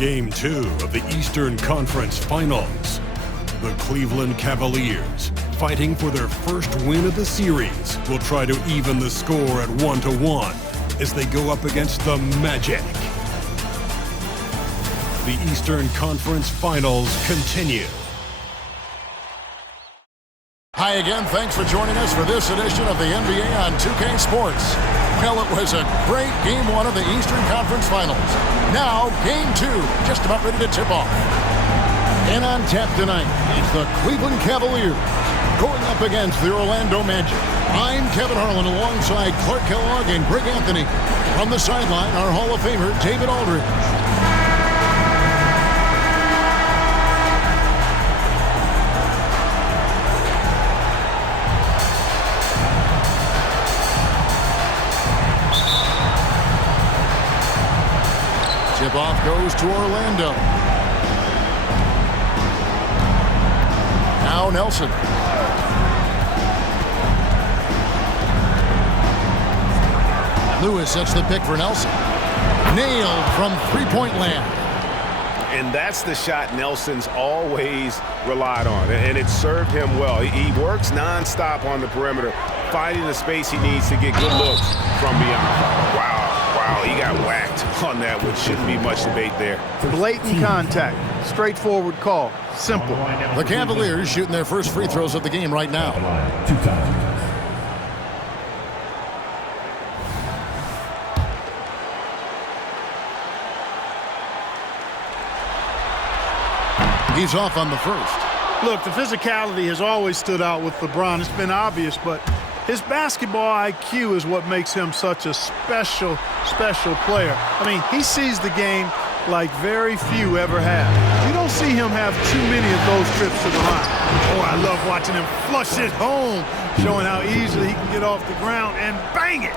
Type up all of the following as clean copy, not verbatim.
Game 2 of the Eastern Conference Finals. The Cleveland Cavaliers, fighting for their first win of the series, will try to even the score at 1-1 as they go up against the Magic. The Eastern Conference Finals continue. Hi again, thanks for joining us for this edition of the NBA on 2K Sports. Well, it was a great Game 1 of the Eastern Conference Finals. Now, Game 2, just about ready to tip off. And on tap tonight, it's the Cleveland Cavaliers going up against the Orlando Magic. I'm Kevin Harlan alongside Clark Kellogg and Greg Anthony. From the sideline, our Hall of Famer, David Aldridge. Tip-off goes to Orlando. Now Nelson. Lewis sets the pick for Nelson. Nailed from three-point land. And that's the shot Nelson's always relied on, and it served him well. He works nonstop on the perimeter, finding the space he needs to get good looks from beyond. Wow, he got whacked on that, which shouldn't be much debate there. Blatant contact, straightforward call, simple. The Cavaliers shooting their first free throws of the game right now. He's off on the first. Look, the physicality has always stood out with LeBron. It's been obvious, but his basketball IQ is what makes him such a special player. I mean, he sees the game like very few ever have. You don't see him have too many of those trips to the line. Oh, I love watching him flush it home, showing how easily he can get off the ground and bang it.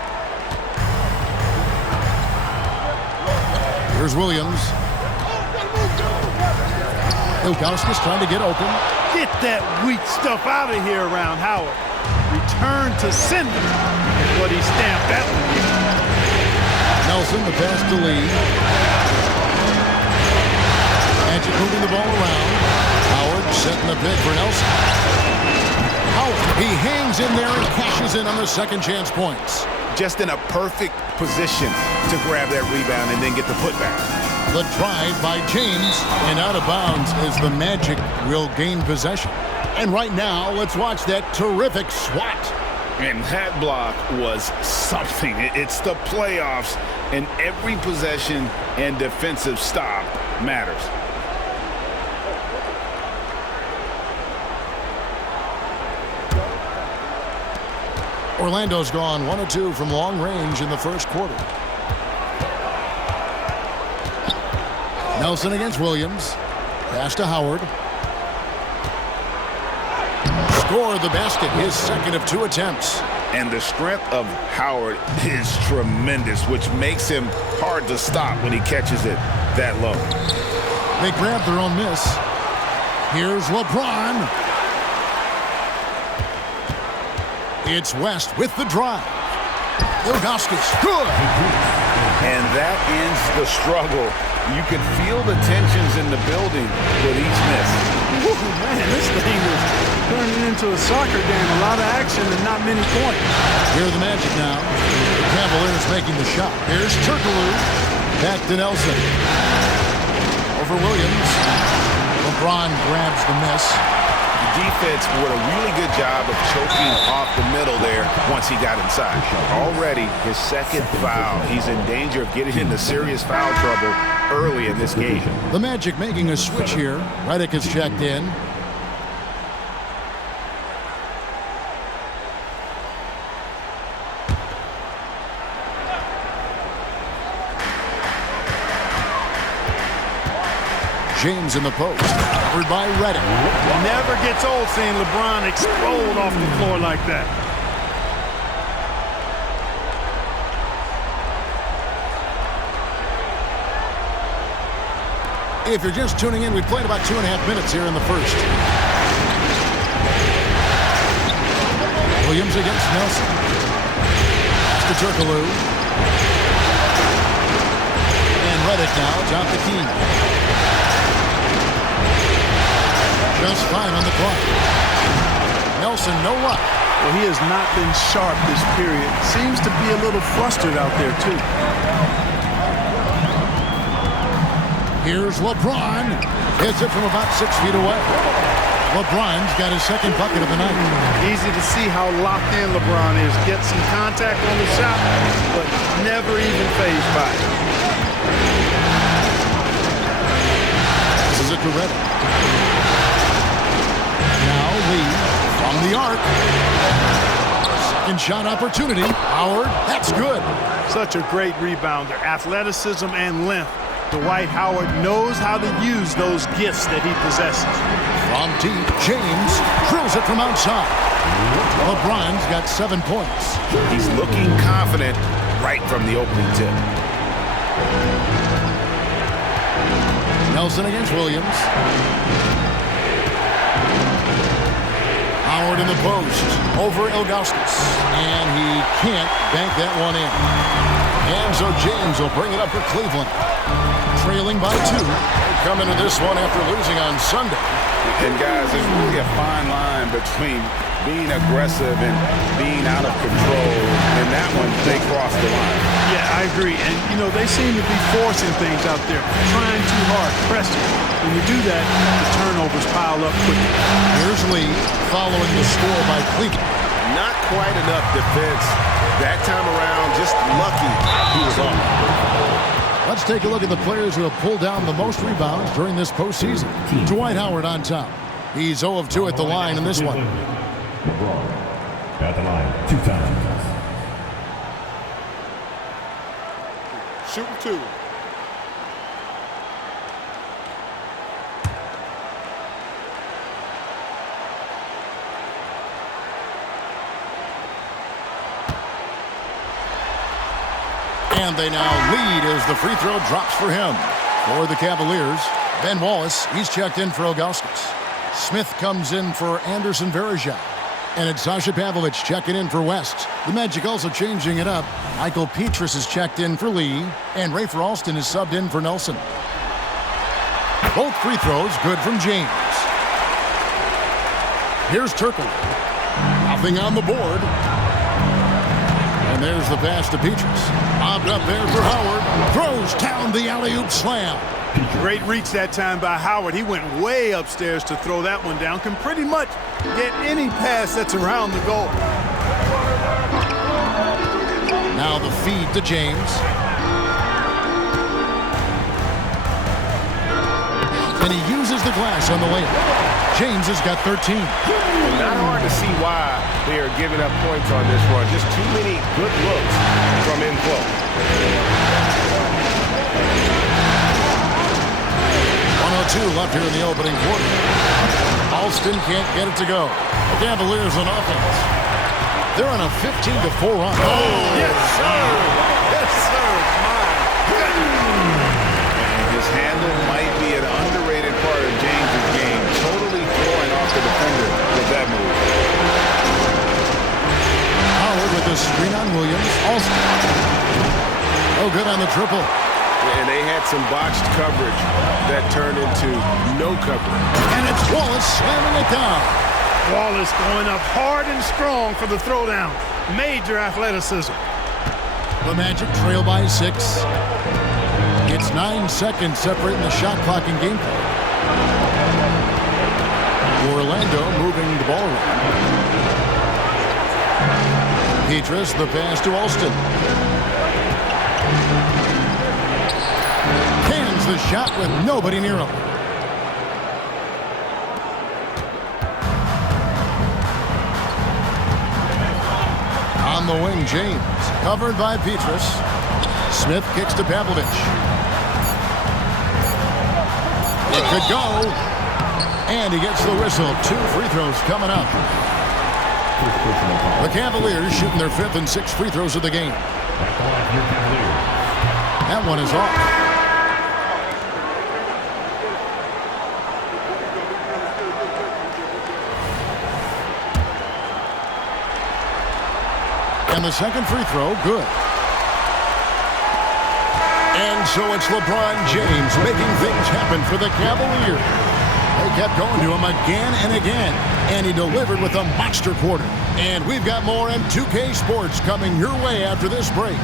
Here's Williams. Ilgauskas trying to get open. Get that weak stuff out of here around Howard. Return to sender is what he stamped that one. Nelson, the pass to Lee. Magic moving the ball around. Howard setting the pick for Nelson. Howard, he hangs in there and cashes in on the second chance points. Just in a perfect position to grab that rebound and then get the putback. The drive by James, and out of bounds as the Magic will gain possession. And right now, let's watch that terrific swat. And that block was something. It's the playoffs, and every possession and defensive stop matters. Orlando's gone 1 of 2 from long range in the first quarter. Nelson against Williams. Pass to Howard. Score the basket, his second of 2 attempts. And the strength of Howard is tremendous, which makes him hard to stop when he catches it that low. They grab their own miss. Here's LeBron. It's West with the drive. Ilgauskas, good. And that ends the struggle. You can feel the tensions in the building with each miss. Woo, man, this thing is turning into a soccer game. A lot of action and not many points. Here are the Magic now. The Cavaliers making the shot. Here's Turkoglu. Back to Nelson. Over Williams. LeBron grabs the miss. The defense did a really good job of choking off the middle there once he got inside. Already his second foul. He's in danger of getting into serious foul trouble early in this game. The Magic making a switch here. Redick has checked in. James in the post. Covered by Redick. Never gets old seeing LeBron explode off the floor like that. If you're just tuning in, we played about 2.5 minutes here in the first. Williams against Nelson. Pass to Turkoglu. And Redick now atop the key. Just fine on the clock. Nelson, no luck. Well, he has not been sharp this period. Seems to be a little flustered out there, too. Here's LeBron. Hits it from about 6 feet away. LeBron's got his second bucket of the night. Easy to see how locked in LeBron is. Gets some contact on the shot, but never even fazed by it. This is it to Redick. Now Lee from the arc. Second shot opportunity. Howard, that's good. Such a great rebounder. Athleticism and length. Dwight Howard knows how to use those gifts that he possesses. From deep, James drills it from outside. LeBron's got 7 points. He's looking confident right from the opening tip. Nelson against Williams. Howard in the post over Ilgauskas. And he can't bank that one in. And so James will bring it up for Cleveland. Trailing by 2. Coming to this one after losing on Sunday. And guys, there's really a fine line between being aggressive and being out of control. And that one, they crossed the line. Yeah, I agree. And, you know, they seem to be forcing things out there. Trying too hard, pressing. When you do that, the turnovers pile up quickly. Here's Lee following the score by Cleveland. Not quite enough defense that time around. Just lucky he was on. Let's take a look at the players who have pulled down the most rebounds during this postseason. Dwight Howard on top. He's 0 of 2 at the line in this one. LeBron at the line 2 times. Shooting 2. And they now lead as the free throw drops for him. For the Cavaliers, Ben Wallace, he's checked in for Ilgauskas. Smith comes in for Anderson Varejao. And it's Sasha Pavlovich checking in for West. The Magic also changing it up. Michael Petrus is checked in for Lee. And Rafer Alston is subbed in for Nelson. Both free throws good from James. Here's Turkle. Nothing on the board. And there's the pass to Petrus. Bobbed up there for Howard. Throws down the alley-oop slam. Great reach that time by Howard. He went way upstairs to throw that one down. Can pretty much get any pass that's around the goal. Now the feed to James. And he uses the glass on the layup. James has got 13. Not hard to see why they are giving up points on this run. Just too many good looks from in close. 1:02 left here in the opening quarter. Alston can't get it to go. The Cavaliers on offense. They're on a 15-4 run. Oh, yes, sir. Yes, sir. My goodness. And his handle might be an underrated part of James's game. Totally throwing off the defender with that move. Howard with the screen on Williams. Alston. Oh, good on the triple. And they had some botched coverage that turned into no coverage. And it's Wallace slamming it down. Wallace going up hard and strong for the throwdown. Major athleticism. The Magic trail by 6. It's 9 seconds separating the shot clock and game play. Orlando moving the ball around. Petrus, the pass to Alston. Cans the shot with nobody near him. On the wing, James. Covered by Petrus. Smith kicks to Pavlovich. It could go. And he gets the whistle. 2 free throws coming up. The Cavaliers shooting their 5th and 6th free throws of the game. That one is off. And the second free throw, good. And So it's LeBron James making things happen for the Cavaliers. They kept going to him again and again, and he delivered with a monster quarter. And we've got more in 2K Sports coming your way after this break.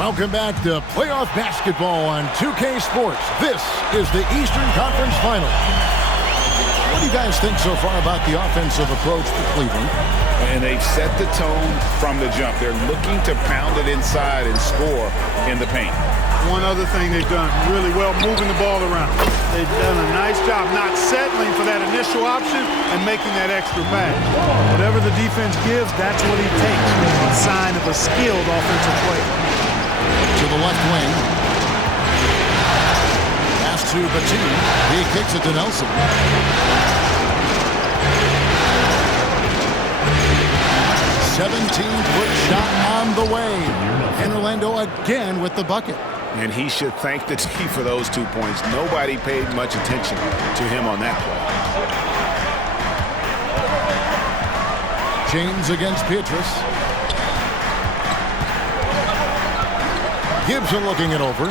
Welcome back to playoff basketball on 2K Sports. This is the Eastern Conference Final. What do you guys think so far about the offensive approach for Cleveland? And they've set the tone from the jump. They're looking to pound it inside and score in the paint. One other thing they've done really well, moving the ball around. They've done a nice job not settling for that initial option and making that extra pass. Whatever the defense gives, that's what he takes. A sign of a skilled offensive player. To the left wing. Pass to Batum. He kicks it to Nelson. 17-foot shot on the way. And Orlando again with the bucket. And he should thank the team for those 2 points. Nobody paid much attention to him on that play. James against Pietrus. Gibson looking it over.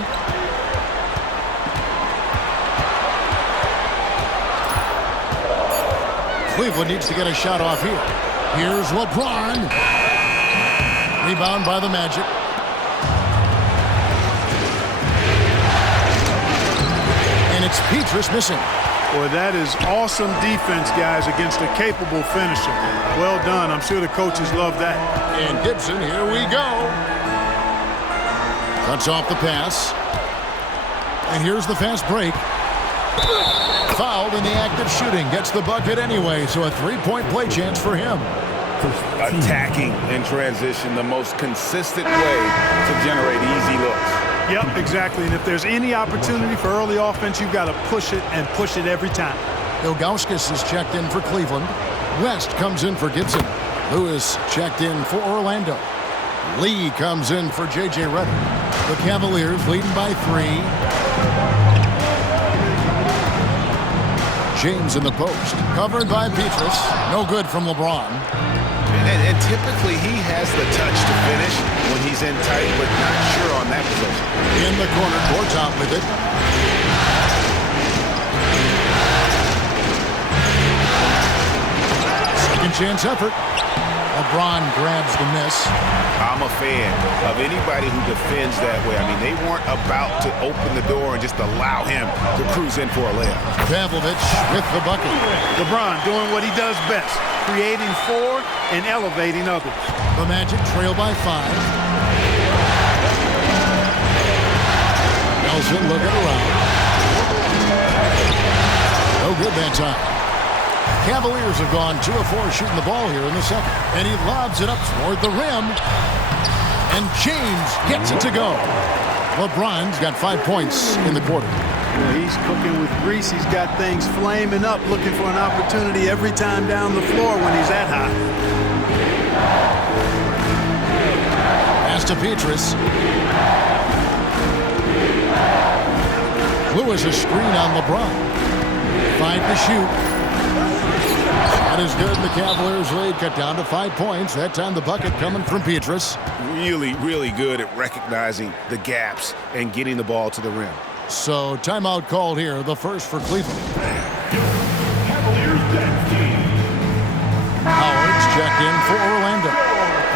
Cleveland needs to get a shot off here. Here's LeBron. Rebound by the Magic. And it's Pietrus missing. Boy, that is awesome defense, guys, against a capable finisher. Well done. I'm sure the coaches love that. And Gibson, here we go. Cuts off the pass. And here's the fast break. Fouled in the act of shooting. Gets the bucket anyway, so a three-point play chance for him. Attacking in transition, the most consistent way to generate easy looks. Yep, exactly. And if there's any opportunity for early offense, you've got to push it and push it every time. Ilgauskas is checked in for Cleveland. West comes in for Gibson. Lewis checked in for Orlando. Lee comes in for J.J. Redick. The Cavaliers leading by 3. James in the post. Covered by Pietrus. No good from LeBron. And typically he has the touch to finish when he's in tight, but not sure on that position. In the corner, Gortat with it. Second chance effort. LeBron grabs the miss. I'm a fan of anybody who defends that way. I mean, they weren't about to open the door and just allow him to cruise in for a layup. Pavlovich with the bucket. LeBron doing what he does best, creating for and elevating others. The Magic trail by 5. Nelson looking around. No good that time. Cavaliers have gone 2 of 4 shooting the ball here in the second. And he lobs it up toward the rim. And James gets it to go. LeBron's got 5 points in the quarter. Yeah, he's cooking with grease. He's got things flaming up, looking for an opportunity every time down the floor when he's that high. Pass to Pietrus. Lewis a screen on LeBron. 5 to shoot. That is good. The Cavaliers lead cut down to 5 points. That time the bucket coming from Pietrus. Really, really good at recognizing the gaps and getting the ball to the rim. So timeout called here, the first for Cleveland. Cavaliers dead team. Howard's checked in for Orlando.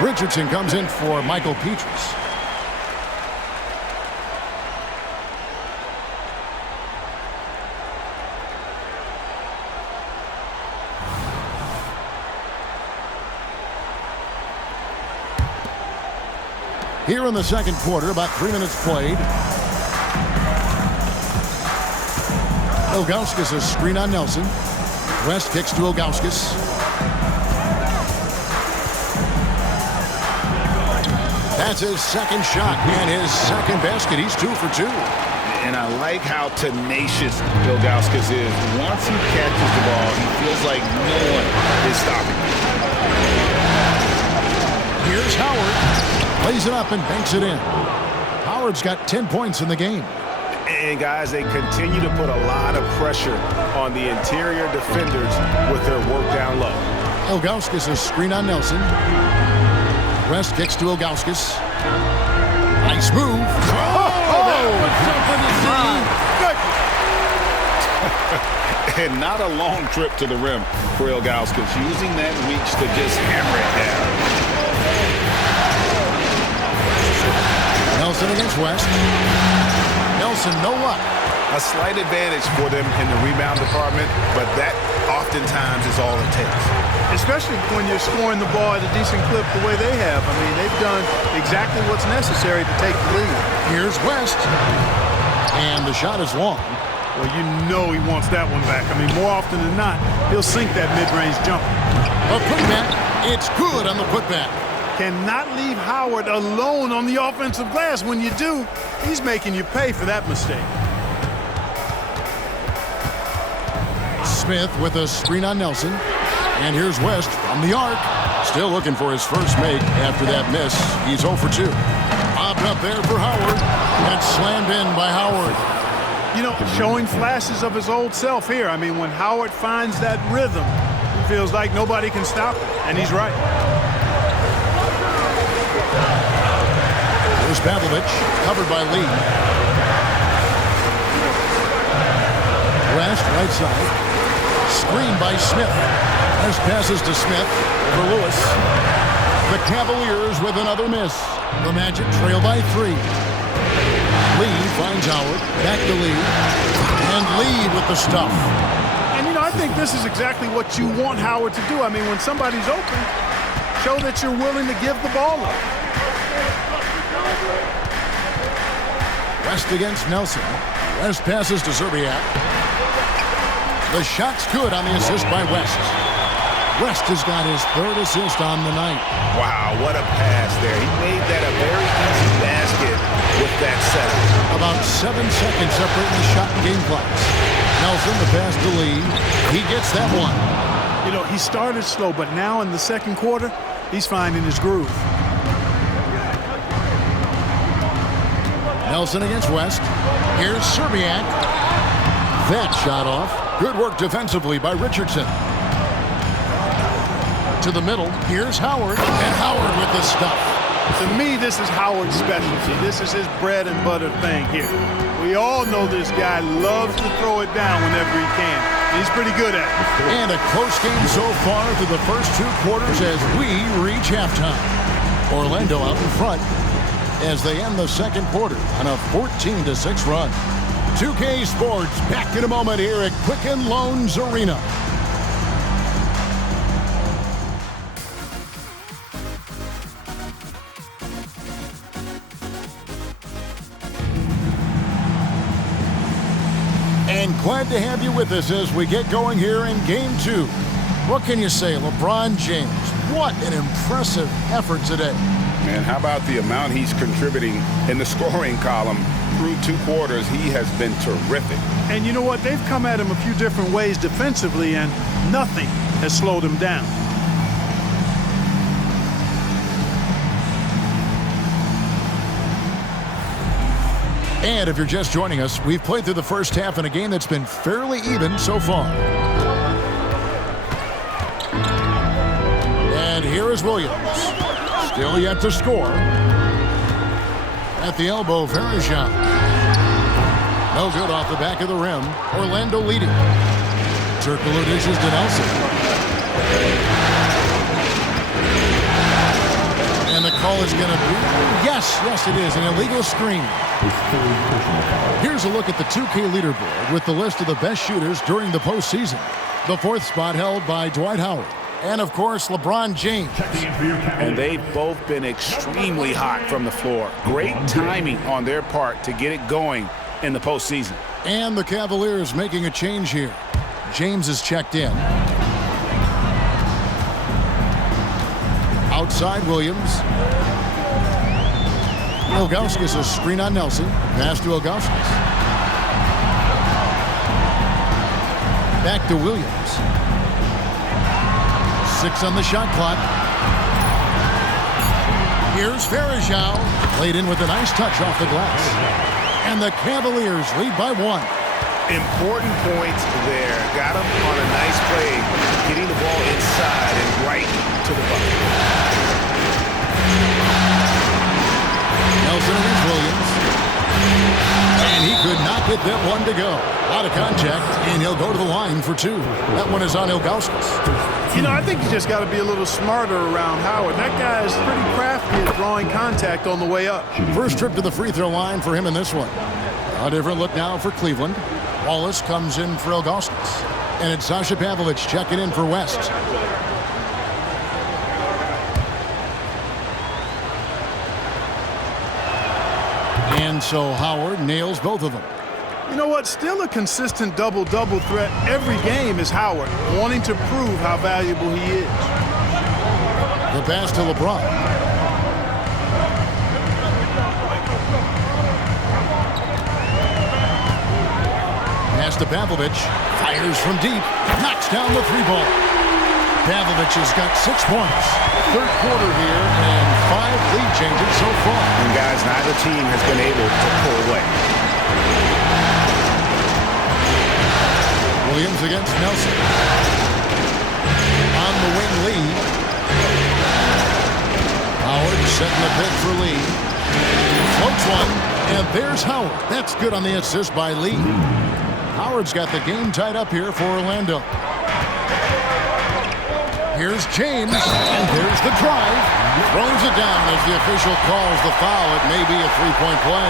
Richardson comes in for Michael Pietrus. Here in the second quarter, about 3 minutes played. Ilgauskas a screen on Nelson. West kicks to Ilgauskas. That's his second shot and his second basket. He's 2 for 2. And I like how tenacious Ilgauskas is. Once he catches the ball, he feels like no one is stopping him. Here's Howard. Plays it up and banks it in. Howard's got 10 points in the game. And, guys, they continue to put a lot of pressure on the interior defenders with their work down low. Ilgauskas a screen on Nelson. West kicks to Ilgauskas. Nice move. And not a long trip to the rim for Ilgauskas, using that reach to just hammer it down. Nelson against West. Nelson, no luck. A slight advantage for them in the rebound department, but that oftentimes is all it takes. Especially when you're scoring the ball at a decent clip the way they have. I mean, they've done exactly what's necessary to take the lead. Here's West. And the shot is long. Well, you know he wants that one back. I mean, more often than not, he'll sink that mid-range jumper. A putback. It's good on the putback. Cannot leave Howard alone on the offensive glass. When you do, he's making you pay for that mistake. Smith with a screen on Nelson. And here's West from the arc. Still looking for his first make after that miss. He's 0 for 2. Popped up there for Howard. That's slammed in by Howard. You know, showing flashes of his old self here. I mean, when Howard finds that rhythm, he feels like nobody can stop him. And he's right. Here's Pavlovich, covered by Lee. West, right side. Screen by Smith. West passes to Smith over Lewis. The Cavaliers with another miss. The Magic trail by 3. Lee finds Howard. Back to Lee. And Lee with the stuff. And, you know, I think this is exactly what you want Howard to do. I mean, when somebody's open, show that you're willing to give the ball up. West against Nelson. West passes to Zerbiak. The shot's good on the assist by West. West has got his 3rd assist on the night. Wow, what a pass there. He made that a very easy basket with that setup. About 7 seconds separating the shot and game clocks. Nelson, the pass to Lee. He gets that one. You know, he started slow, but now in the second quarter, he's finding his groove. Nelson against West. Here's Zerbiak. That shot off. Good work defensively by Richardson. To the middle. Here's Howard. And Howard with the stuff. To me, this is Howard's specialty. This is his bread and butter thing here. We all know this guy loves to throw it down whenever he can. He's pretty good at it. And a close game so far through the first 2 quarters as we reach halftime. Orlando out in front as they end the second quarter on a 14-6 run. 2K Sports back in a moment here at Quicken Loans Arena. And glad to have you with us as we get going here in Game 2. What can you say, LeBron James? What an impressive effort today. Man, how about the amount he's contributing in the scoring column? Through 2 quarters, he has been terrific. And you know what? They've come at him a few different ways defensively, and nothing has slowed him down. And if you're just joining us, we've played through the first half in a game that's been fairly even so far. And here is Williams. Still yet to score. At the elbow, Verejao. No good off the back of the rim. Orlando leading. Turkoglu dishes to Nelson. And the call is going to be, yes, it is, an illegal screen. Here's a look at the 2K leaderboard with the list of the best shooters during the postseason. The 4th spot held by Dwight Howard. And, of course, LeBron James. And they've both been extremely hot from the floor. Great timing on their part to get it going in the postseason. And the Cavaliers making a change here. James is checked in. Outside Williams. Ilgauskas a screen on Nelson. Pass to Ilgauskas. Back to Williams. 6 on the shot clock. Here's Varejao. Played in with a nice touch off the glass. And the Cavaliers lead by 1. Important points there. Got him on a nice play, getting the ball inside and right to the bucket. Nelson against Williams. And he could not get that one to go. Out of contact, and he'll go to the line for 2. That one is on Ilgauskas. You know, I think you just got to be a little smarter around Howard. That guy is pretty crafty at drawing contact on the way up. First trip to the free throw line for him in this one. A different look now for Cleveland. Wallace comes in for Ilgauskas. And it's Sasha Pavlovich checking in for West. And so Howard nails both of them. You know what? Still a consistent double-double threat every game is Howard, wanting to prove how valuable he is. The pass to LeBron. Pass to Pavlovich. Fires from deep. Knocks down the 3-ball. Pavlovich has got 6 points. Third quarter here and 5 lead changes so far. And guys, neither team has been able to pull away. Williams against Nelson. On the wing, Lee. Howard setting the pick for Lee. Floats one, and there's Howard. That's good on the assist by Lee. Howard's got the game tied up here for Orlando. Here's James, and there's the drive. Throws it down as the official calls the foul. It may be a 3-point play.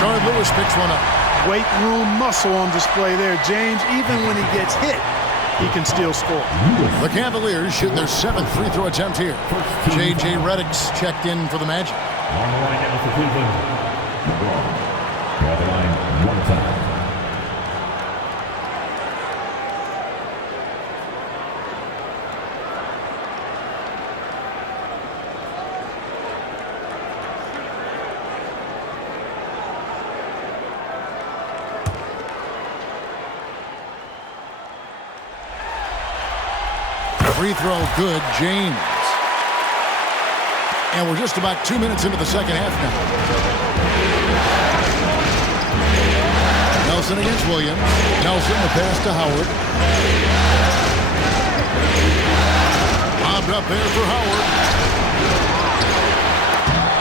Sean Lewis picks one up. Weight room muscle on display there. James, even when he gets hit, he can still score. The Cavaliers shooting their 7th free throw attempt here. J.J. Redick's checked in for the Magic. On the line now for Cleveland. LeBron. At the line, 1 time. Free throw good, James. And we're just about 2 minutes into the second half now. Nelson against Williams. Nelson, the pass to Howard. Bobbed up there for Howard.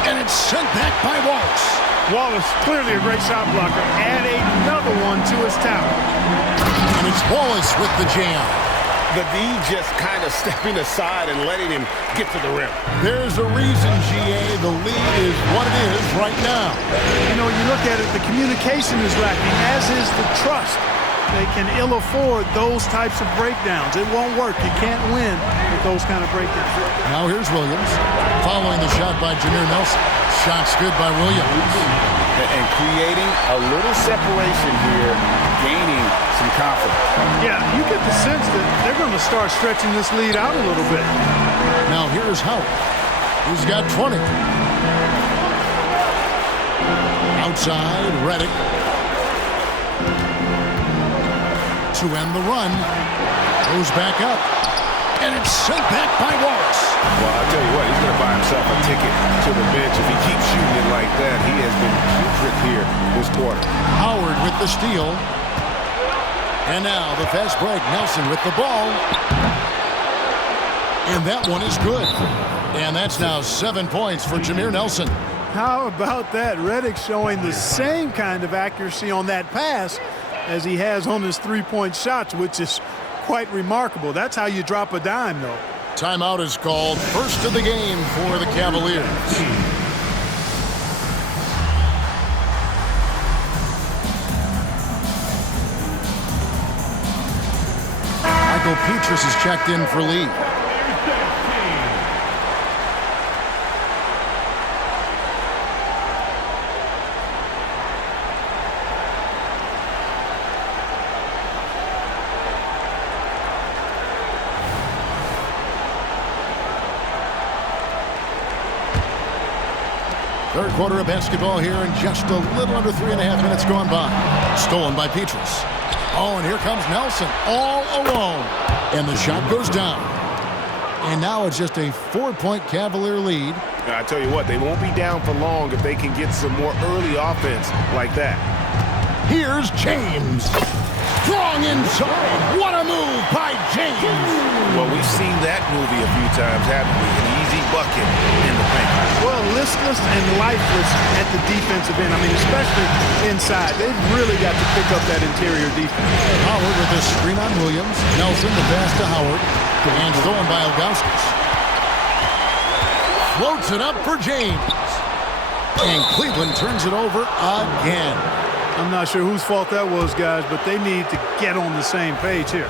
And it's sent back by Wallace. Wallace, clearly a great shot blocker. Add another one to his talent. And it's Wallace with the jam. The D just kind of stepping aside and letting him get to the rim. There's a reason, GA. The lead is what it is right now. You know, you look at it, the communication is lacking, as is the trust. They can ill afford those types of breakdowns. It won't work. You can't win with those kind of breakdowns. Now here's Williams. Following the shot by Jameer Nelson. Shot's good by Williams. And creating a little separation here, gaining some confidence. Yeah, you get the sense that they're going to start stretching this lead out a little bit. Now here's Howard. He's got 20. Outside, Redick. To end the run. Goes back up. And it's sent back by Wallace. Well, I'll tell you what, he's going to buy himself a ticket to the bench. If he keeps shooting it like that, he has been putrid here this quarter. Howard with the steal. And now the fast break. Nelson with the ball. And that one is good. And that's now 7 points for Jameer Nelson. How about that? Redick showing the same kind of accuracy on that pass as he has on his three-point shots, which is quite remarkable. That's how you drop a dime, though. Timeout is called. First of the game for the Cavaliers. Michael Petrus is checked in for Lee. Third quarter of basketball here in just a little under 3.5 minutes gone by. Stolen by Petrus. Oh, and here comes Nelson all alone. And the shot goes down. And now it's just a 4-point Cavalier lead. I tell you what, they won't be down for long if they can get some more early offense like that. Here's James. Strong inside. What a move by James. Well, we've seen that movie a few times, haven't we? An easy bucket in the paint. Well, listless and lifeless at the defensive end. I mean, especially inside. They've really got to pick up that interior defense. Howard with the screen on Williams. Nelson the pass to Howard. And thrown by Ilgauskas. Floats it up for James. And Cleveland turns it over again. I'm not sure whose fault that was, guys, but they need to get on the same page here.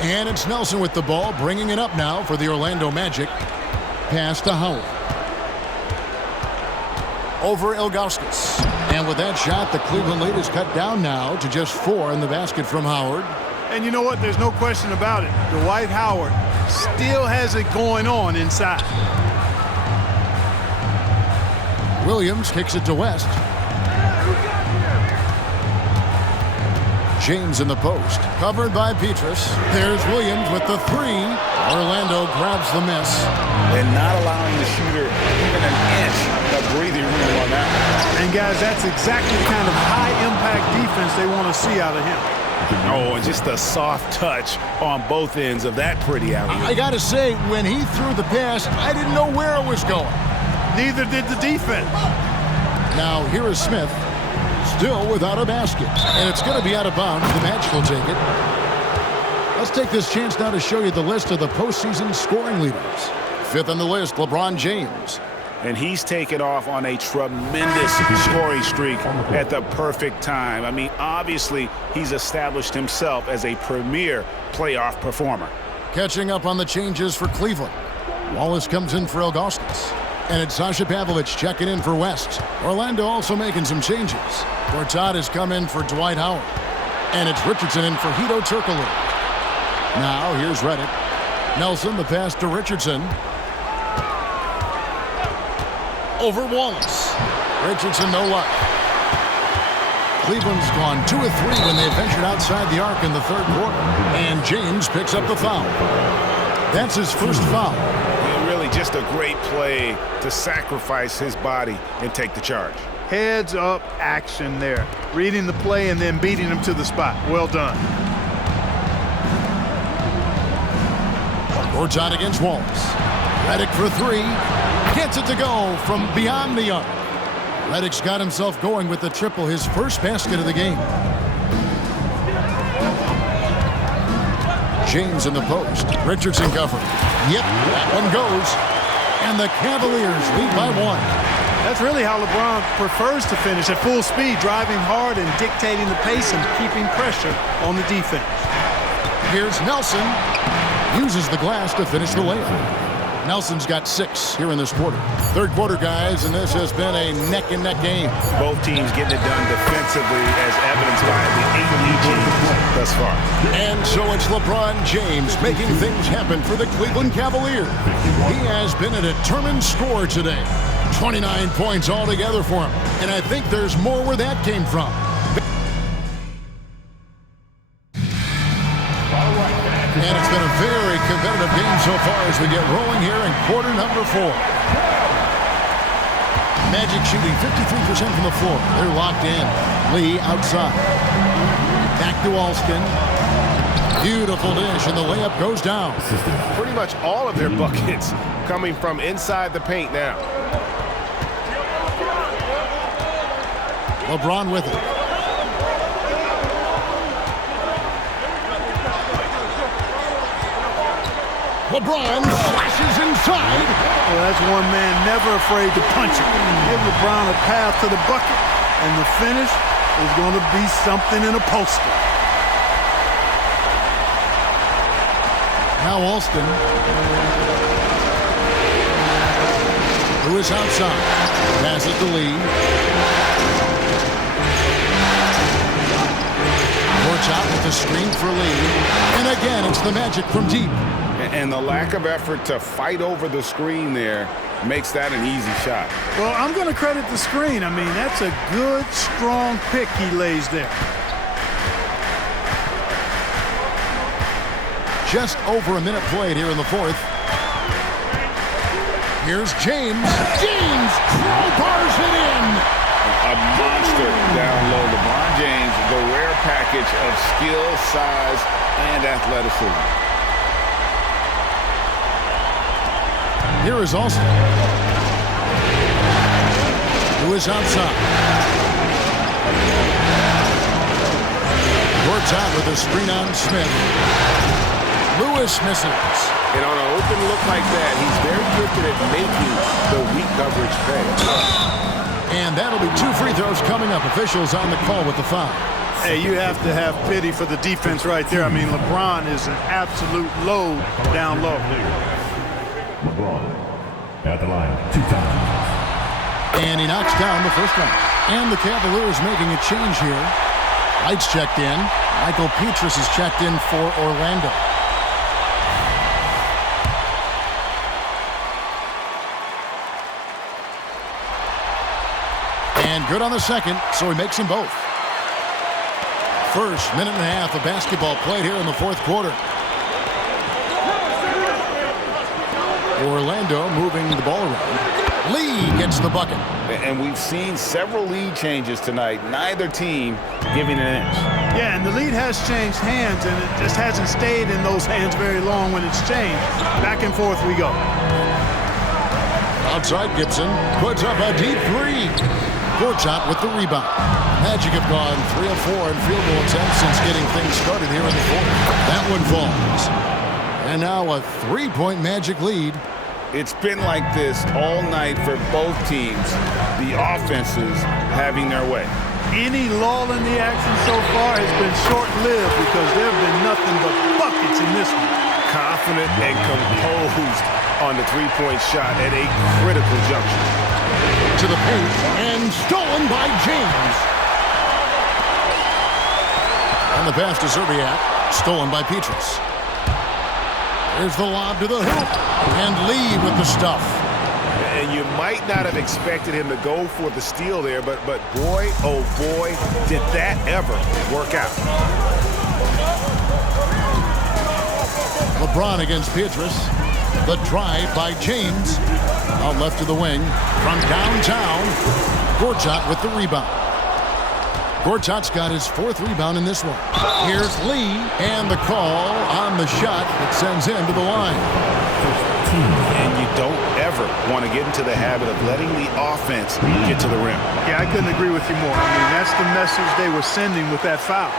And it's Nelson with the ball, bringing it up now for the Orlando Magic. Pass to Howard. Over Ilgauskas. And with that shot, the Cleveland lead is cut down now to just 4 in the basket from Howard. And you know what? There's no question about it. Dwight Howard still has it going on inside. Williams kicks it to West. James in the post. Covered by Petrus. There's Williams with the 3. Orlando grabs the miss. And not allowing the shooter even an inch of breathing room on that one. And, guys, that's exactly the kind of high-impact defense they want to see out of him. Oh, and just a soft touch on both ends of that pretty alley. I got to say, when he threw the pass, I didn't know where it was going. Neither did the defense. Now, here is Smith, still without a basket. And it's going to be out of bounds. The Magic will take it. Let's take this chance now to show you the list of the postseason scoring leaders. 5th on the list, LeBron James. And he's taken off on a tremendous scoring streak at the perfect time. I mean, obviously, he's established himself as a premier playoff performer. Catching up on the changes for Cleveland. Wallace comes in for Ilgauskas. And it's Sasha Pavlovich checking in for West. Orlando also making some changes. Gortat has come in for Dwight Howard. And it's Richardson in for Hedo Turkoglu. Now, here's Redick. Nelson, the pass to Richardson. Over Wallace. Richardson, no luck. Cleveland's gone 2 of 3 when they ventured outside the arc in the third quarter. And James picks up the foul. That's his first foul. Really just a great play to sacrifice his body and take the charge. Heads up action there. Reading the play and then beating him to the spot. Well done. Gortat against Wallace. Redick for 3. Gets it to go from beyond the arc. Redick's got himself going with the triple, his first basket of the game. James in the post. Richardson covered. Yep, that one goes. And the Cavaliers lead by 1. That's really how LeBron prefers to finish, at full speed, driving hard and dictating the pace and keeping pressure on the defense. Here's Nelson. Uses the glass to finish the layup. Nelson's got 6 here in this quarter. Third quarter, guys, and this has been a neck-and-neck game. Both teams getting it done defensively, as evidenced by the 8 lead teams thus far. And so it's LeBron James making things happen for the Cleveland Cavaliers. He has been a determined scorer today. 29 points altogether for him. And I think there's more where that came from. And it's been a very competitive game so far as we get rolling here in quarter number 4. Magic shooting 53% from the floor. They're locked in. Lee outside. Back to Alston. Beautiful dish, and the layup goes down. Pretty much all of their buckets coming from inside the paint now. LeBron with it. LeBron flashes inside. Well, that's one man never afraid to punch it. Give LeBron a path to the bucket, and the finish is going to be something in a poster. Now Alston. Who is outside. Pass it to Lee. Gortat with the screen for Lee. And again, it's the Magic from deep. And the lack of effort to fight over the screen there makes that an easy shot. Well, I'm going to credit the screen. I mean, that's a good, strong pick he lays there. Just over a minute played here in the fourth. Here's James. James crowbars it in. A monster down low. LeBron James, the rare package of skill, size, and athleticism. Here is Austin, who is outside. Courts out with a screen on Smith. Lewis misses. And on an open look like that, he's very gifted at making the weak coverage pay. And that'll be 2 free throws coming up. Officials on the call with the foul. Hey, you have to have pity for the defense right there. I mean, LeBron is an absolute load down low. LeBron at the line 2 times. And he knocks down the first one. And the Cavaliers making a change here. Lights checked in. Michael Petrus is checked in for Orlando. And good on the second, so he makes them both. First minute and a half of basketball played here in the fourth quarter. Orlando moving the ball around. Lee gets the bucket. And we've seen several lead changes tonight. Neither team giving an inch. Yeah, and the lead has changed hands, and it just hasn't stayed in those hands very long when it's changed. Back and forth we go. Outside, Gibson puts up a deep three. Gortat with the rebound. Magic have gone 3 of 4 in field goal attempts since getting things started here in the fourth. That one falls. And now a 3-point Magic lead. It's been like this all night for both teams. The offenses having their way. Any lull in the action so far has been short-lived because there have been nothing but buckets in this one. Confident and composed on the three-point shot at a critical juncture. To the paint and stolen by James. And the pass to Zerbiak, stolen by Petrus. There's the lob to the hoop, and Lee with the stuff. And you might not have expected him to go for the steal there, but boy, oh boy, did that ever work out. LeBron against Petrus. The drive by James. Out left to the wing. From downtown, Gortat with the rebound. Gortat's got his 4th rebound in this one. Here's Lee, and the call on the shot that sends him to the line. And you don't ever want to get into the habit of letting the offense get to the rim. Yeah, I couldn't agree with you more. I mean, that's the message they were sending with that foul.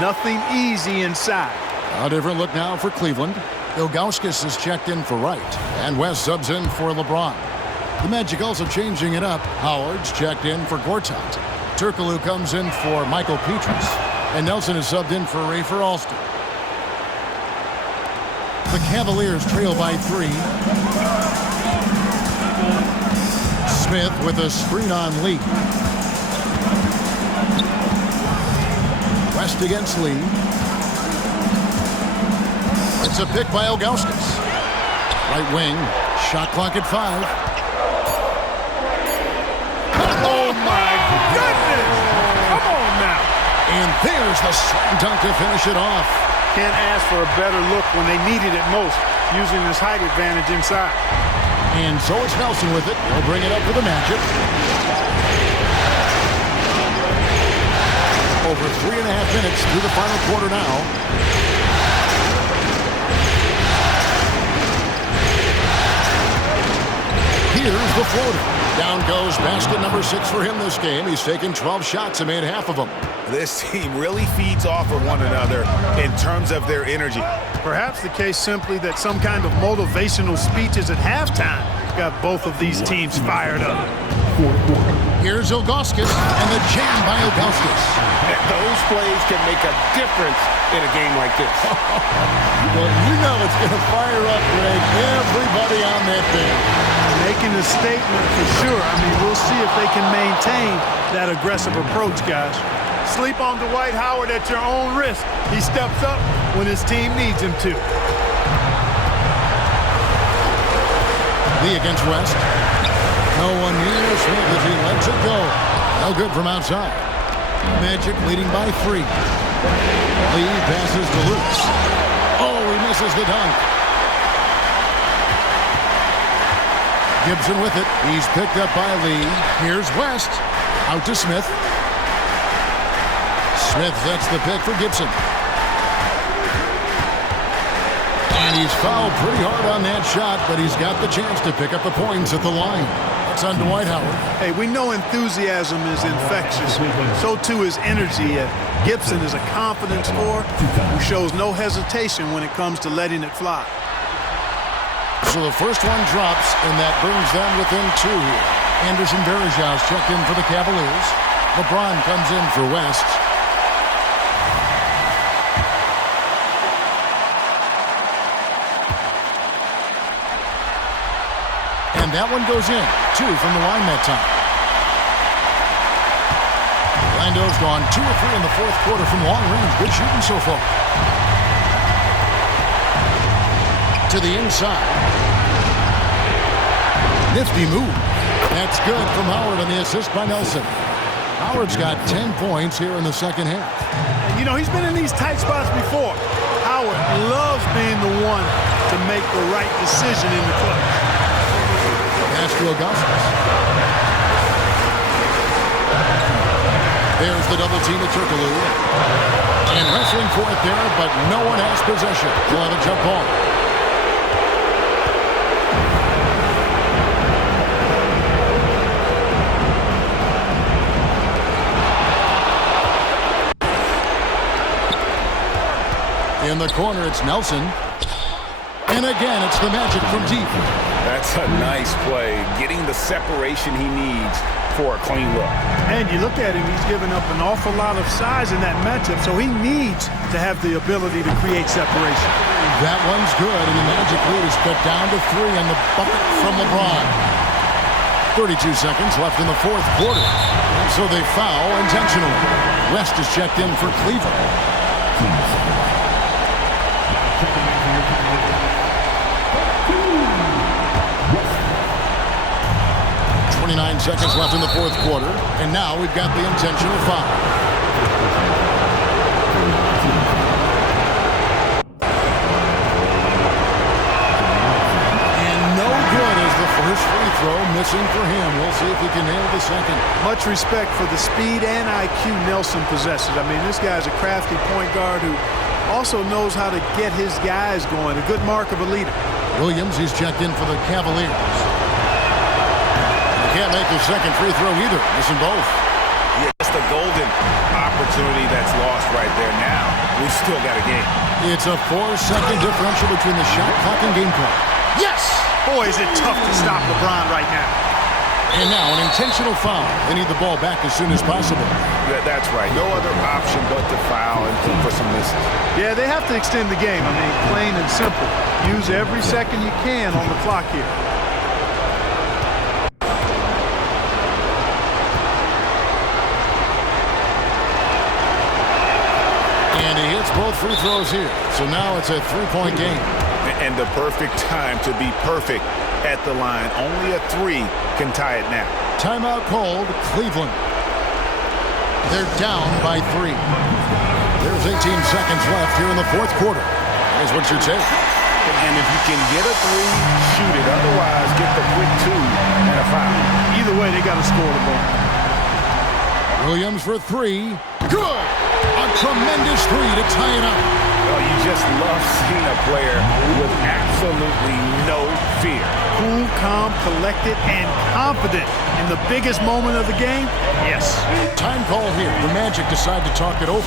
Nothing easy inside. A different look now for Cleveland. Ilgauskas is checked in for Wright, and West subs in for LeBron. The Magic also changing it up. Howard's checked in for Gortat. Turkoglu comes in for Michael Petrus, and Nelson is subbed in for Rafer Alston. The Cavaliers trail by 3. Smith with a screen on Lee. West against Lee. It's a pick by Ilgauskas. Right wing, shot clock at 5. Oh my goodness! Come on now! And there's the slam dunk to finish it off. Can't ask for a better look when they needed it most, using this height advantage inside. And so it's Nelson with it. He'll bring it up for the Magic. Over 3.5 minutes through the final quarter now. Here's the floater. Down goes basket number 6 for him this game. He's taken 12 shots and made half of them. This team really feeds off of one another in terms of their energy. Perhaps the case simply that some kind of motivational speeches at halftime got both of these teams fired up. Here's Ilgauskas and the jam by Ilgauskas. Those plays can make a difference in a game like this. Well, you know it's going to fire up, Greg, everybody on that bench. Making a statement for sure. I mean, we'll see if they can maintain that aggressive approach, guys. Sleep on Dwight Howard at your own risk. He steps up when his team needs him to. Lee against West. No one near Smith as he lets it go. No good from outside. Magic leading by 3. Lee passes to Luke. Oh, he misses the dunk. Gibson with it. He's picked up by Lee. Here's West. Out to Smith. Smith sets the pick for Gibson. And he's fouled pretty hard on that shot, but he's got the chance to pick up the points at the line. That's on Dwight Howard. Hey, we know enthusiasm is infectious. So too is energy. Gibson is a confident scorer who shows no hesitation when it comes to letting it fly. So the first one drops, and that brings them within 2 here. Anderson Varejão's checked in for the Cavaliers. LeBron comes in for West. And that one goes in. 2 from the line that time. Orlando's gone 2 of 3 in the fourth quarter from long range. Good shooting so far. To the inside. Nifty move. That's good from Howard on the assist by Nelson. Howard's got 10 points here in the second half. And you know, he's been in these tight spots before. Howard loves being the one to make the right decision in the clutch. Pass to Augustus. There's the double team at Turkoglu. And wrestling for it there, but no one has possession. He'll have a jump ball. In the corner, it's Nelson. And again, it's the Magic from deep. That's a nice play, getting the separation he needs for a clean look. And you look at him, he's given up an awful lot of size in that matchup, so he needs to have the ability to create separation. That one's good, and the Magic lead is cut down to 3 on the bucket from LeBron. 32 seconds left in the fourth quarter. So they foul intentionally. West is checked in for Cleveland. 29 seconds left in the fourth quarter, and now we've got the intentional foul. And no good is the first free throw, missing for him. We'll see if he can nail the second. Much respect for the speed and IQ Nelson possesses. I mean, this guy's a crafty point guard who also knows how to get his guys going. A good mark of a leader. Williams, he's checked in for the Cavaliers. Can't make the second free throw either. Missing both. Yeah, it's the golden opportunity that's lost right there. Now, we've still got a game. It's a 4-second differential between the shot clock and game clock. Yes! Boy, is it tough to stop LeBron right now. And now an intentional foul. They need the ball back as soon as possible. That's right. No other option but to foul and keep for some misses. Yeah, they have to extend the game. I mean, plain and simple. Use every second you can on the clock here. Both free throws here. So now it's a 3-point game. And the perfect time to be perfect at the line. Only a 3 can tie it now. Timeout called. Cleveland. They're down by 3. There's 18 seconds left here in the fourth quarter. Here's what you take. And if you can get a 3, shoot it. Otherwise, get the quick 2 and a foul. Either way, they got to score the ball. Williams for 3. Good! A tremendous 3 to tie it up. Well, you just love seeing a player with absolutely no fear. Cool, calm, collected, and confident in the biggest moment of the game? Yes. Time call here. The Magic decide to talk it over.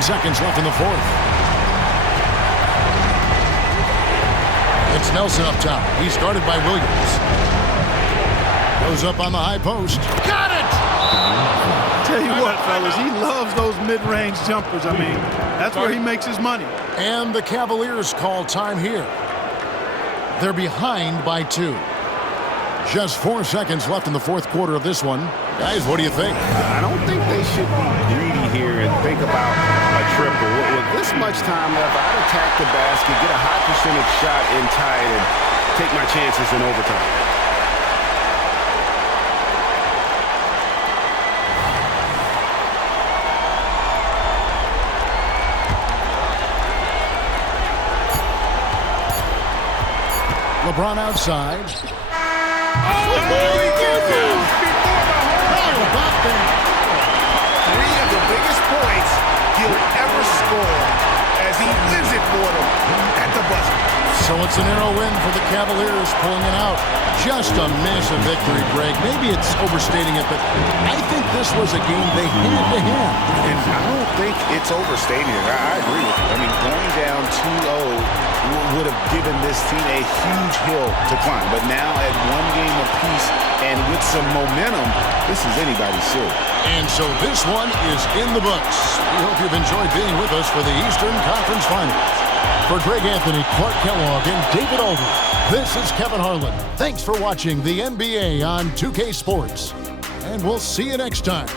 Seconds left in the fourth. It's Nelson up top. He's guarded by Williams. Goes up on the high post. Got it! Tell you what, fellas, he loves those mid-range jumpers. I mean, that's where he makes his money. And the Cavaliers call time here. They're behind by 2. Just 4 seconds left in the fourth quarter of this one. Guys, what do you think? I don't think they should be greedy here and think about a triple. With this much time left, I'd attack the basket, get a high percentage shot in tight, and take my chances in overtime. LeBron outside. Three of the biggest points he'll ever score as he lives it for them at the buzzer. So it's a narrow win for the Cavaliers, pulling it out. Just a massive victory, Greg. Maybe it's overstating it, but I think this was a game they had to have. And I don't think it's overstating it. I agree with you. I mean, going down 2-0 would have given this team a huge hill to climb. But now at one game apiece and with some momentum, this is anybody's series. And so this one is in the books. We hope you've enjoyed being with us for the Eastern Conference Finals. For Greg Anthony, Clark Kellogg, and David Aldridge, this is Kevin Harlan. Thanks for watching the NBA on 2K Sports. And we'll see you next time.